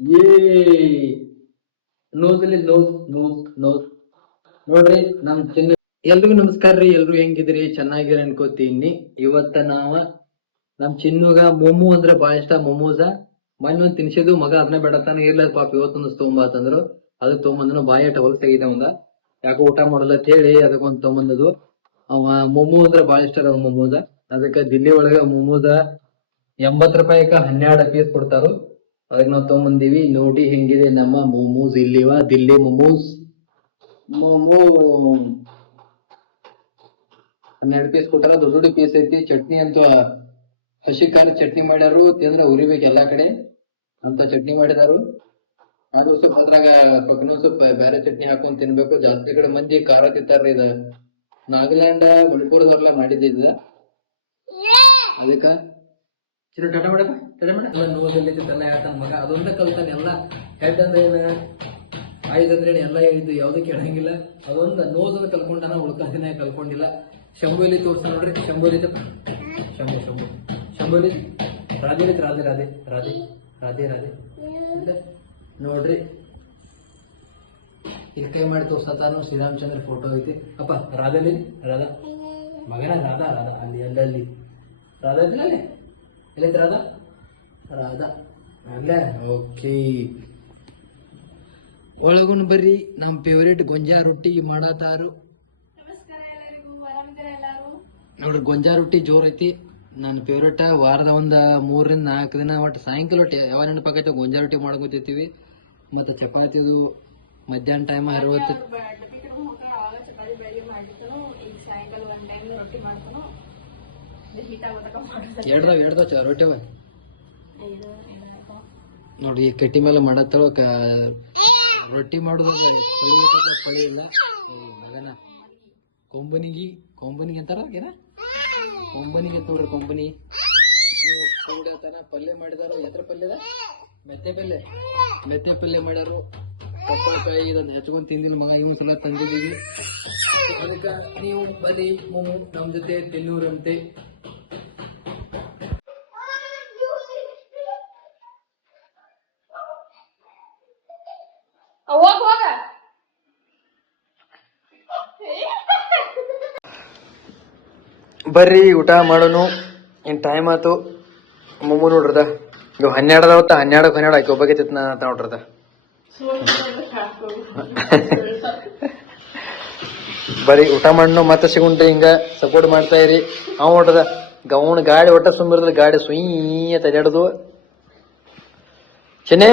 ಏ ನೋಸಲ್ಲಿ nose nose nose ನೋಡ್ರಿ ನಮ್ ಚಿನ್ನ ಎಲ್ರಿಗೂ ನಮಸ್ಕಾರ ರೀ. ಎಲ್ರು ಹೆಂಗಿದ್ರಿ? ಚೆನ್ನಾಗಿರಿ ಅನ್ಕೋತೀನಿ. ಇವತ್ತ ನಮ್ ಚಿನ್ನುಗ ಮೊಮೋ ಅಂದ್ರೆ ಬಾಳ ಇಷ್ಟ. ಮೊಮೋಸ ಮೊನ್ನೆ ಒಂದ್ ತಿನ್ಸಿದ್ದು ಮಗ ಅದನ್ನ ಬೇಡತಾನ ಇರ್ಲ ಪಾಪ ಇವತ್ತೊಂದು ತೊಗೊಂಬಾತಂದ್ರು. ಅದಕ್ಕೆ ತೊಗೊಂಬಂದ್ರು. ಬಾಯಿ ಅಟ ಹೊಲಸಾಗಿದೆ ಅವಂಗ, ಯಾಕೋ ಊಟ ಮಾಡಲ್ಲ ಅಂತ ಹೇಳಿ ಅದಕ್ಕೊಂದ್ ತೊಗೊಂಬಂದದು. ಅವ ಮೊಮೋ ಅಂದ್ರೆ ಬಾಳ ಇಷ್ಟ ಅದ ಮೊಮೋದ. ಅದಕ್ಕ ದಿಲ್ಲಿ ಒಳಗ ಮೊಮೋದ 80 ರೂಪಾಯಿಗ 12 ಪೀಸ್ ಕೊಡ್ತಾರು. ಅದಕ್ಕೆ ನಾವು ತೊಗೊಂಬಂದಿವಿ. ನೋಡಿ ಹೆಂಗಿದೆ ನಮ್ಮ ಮೊಮೋಸ್. ಇಲ್ಲಿವ ದಿಲ್ಲಿ ಮೊಮೋಸ್. ಮೊಮೋ 12 ಪೀಸ್ ಕೊಟ್ಟಾರ. ದೊಡ್ಡ ದೊಡ್ಡ ಪೀಸ್ ಐತಿ. ಚಟ್ನಿ ಅಂತೂ ಹಸಿ ಖಾರ ಚಟ್ನಿ ಮಾಡ್ಯಾರು. ತಿಂದ್ರೆ ಉರಿಬೇಕು ಎಲ್ಲಾ ಕಡೆ ಅಂತ ಚಟ್ನಿ ಮಾಡಿದಾರು. ಅದು ಸ್ವಲ್ಪ ಅದ್ರಾಗ ಇನ್ನೊಂದ್ ಸ್ವಲ್ಪ ಬೇರೆ ಚಟ್ನಿ ಹಾಕೊಂಡ್ ತಿನ್ಬೇಕು. ಜಾಸ್ತಿ ಕಡೆ ಮಂದಿ ಖಾರ ತಿಂತಾರ್ರಿ. ಇದ ನಾಗಾಲ್ಯಾಂಡ್ ಮಣಿಪುರದವ್ರೆಲ್ಲ ಮಾಡಿದ್ದ. ಅದಕ್ಕ ಚಿನ್ನ ಟಾಟಾ ಮಾಡಪ್ಪ, ಟಾಟಾ ಮಾಡ. ನೋದಲ್ಲಿ ಎಲ್ಲ ಹೇಳ್ತಾನ ಮಗ. ಅದೊಂದ ಕಲ್ತಾನೆ ಎಲ್ಲ. ಹೆಡ್ ಅಂದ್ರೆ ಏನ, ಆಯ್ದು ಅಂದ್ರೆ ಎಲ್ಲ ಇದು ಯಾವ್ದು ಕೇಳಂಗಿಲ್ಲ. ಅದೊಂದು ನೋಸನ್ನ ಕಲ್ಕೊಂಡಾನ, ಉಳ್ಕಾದಿನ ಕಲ್ಕೊಂಡಿಲ್ಲ. ಶಂಭುಲಿ ತೋರ್ಸ ನೋಡ್ರಿ. ಶಂಭುಲಿ ಶಂಭು ಶಂಭು ಶಂಭುಲಿ ರಾಧೆ ರಾಧೆ ರಾಧೆ ರಾಧೆ ರಾಧೆ ರಾಧೆ ನೋಡ್ರಿ. ಇಲ್ಲಿ ಕೈ ಮಾಡಿ ತೋರ್ಸತಾನು. ಶ್ರೀರಾಮಚಂದ್ರ ಫೋಟೋ ಐತಿ. ಅಪ್ಪ ರಾಧೆಲಿ ರಾಧಾ ಮಗನ ರಾಧಾ ರಾಧಾ ಅಲ್ಲಿ ಅಲ್ಲಲ್ಲಿ ರಾಧಾ ಇದ್ದಿಲ್ಲ ಅಲ್ಲಿ ಎಲ್ಲೈತಿ ರಾಧಾ ರಾಧಾ ಅಲ್ಲ. ಓಕೆ, ಒಳಗುನ್ ಬರ್ರಿ. ನಮ್ ಫೇವ್ರೇಟ್ ಗೊಂಜಾ ರೊಟ್ಟಿ ಮಾಡತಾರು ನೋಡ್ರಿ. ಗೊಂಜಾ ರೊಟ್ಟಿ ಜೋರ್ ಐತಿ. ನನ್ನ ಫೇವ್ರೇಟ್. ವಾರದ ಒಂದ್ 3 ರಿಂದ 4 ದಿನ ಒಟ್ಟು ಸಾಯಂಕಾಲ ಒಟ್ಟಿ ಯಾವ ನೆನಪಾಕೈತೆ ಗೊಂಜಾ ರೊಟ್ಟಿ ಮಾಡ್ಕೊತಿರ್ತೀವಿ. ಮತ್ತೆ ಚಪಾತಿದು ಮಧ್ಯಾಹ್ನ ಟೈಮ್ ಇರುವತ್ತು. ಎಡ್ದವ ರೊಟ್ಟಿ ನೋಡ್ರಿ. ಈ ಕಟ್ಟಿ ಮೇಲೆ ಮಾಡತ್ತಳ ರೊಟ್ಟಿ ಮಾಡುದ ಪಳಿ ಇಲ್ಲ ಮಗನ. ಕೊಂಬನಿಗೆ ಅಂತಾರ ಏನ, ಕೊಂಬನಿಗೆ ನೋಡ್ರಿ. ಕೊಂಬನಿ ಪಲ್ಯ ಮಾಡಿದಾರ. ಎತ್ರ ಪಲ್ಯದ ಮೆತ್ತೆ ಪಲ್ಯ ಮಾಡ್ಯಾರು. ಪಪ್ಪಾಕಾಯಿ ಇದೊಂದು ಹೆಚ್ಕೊಂಡ್ ತಿಂದಿಲ್ಲ ಮಗ. ಇನ್ನೊಂದ್ಸಲ ತಂದಿದ್ದೀವಿ. ಅದಕ್ಕ ನೀವು ಬನ್ನಿ ಮೊಮೋ ನಮ್ ಜೊತೆ ತಿನ್ನೂರಂತೆ. ಬರ್ರಿ ಊಟ ಮಾಡೋನು. ಇನ್ ಟೈಮ್ ಆಯ್ತು. ಮೊಮ್ಮು ನೋಡ್ರದ ಇವ್ 12 ಅದಾವತ್ತ. 12 ಆಕಿ ಒಬ್ಬಗೆ ತಿತ್ನ ಅಂತ ನೋಡ್ರದ. ಬರೀ ಊಟ ಮಾಡೋನು. ಮತ್ತೆ ಸಿಗುಂಟ್ರಿ ಹಿಂಗ ಸಪೋರ್ಟ್ ಮಾಡ್ತಾ ಇರಿ. ಅವ್ ನೋಡ್ರದ ಗೌಣ ಗಾಡಿ ಒಟ್ಟ ಸುಂಬಿರದ. ಗಾಡಿ ಸುಯ್ ತಡ್ಯಾಡದು. ಚೆನ್ನೆ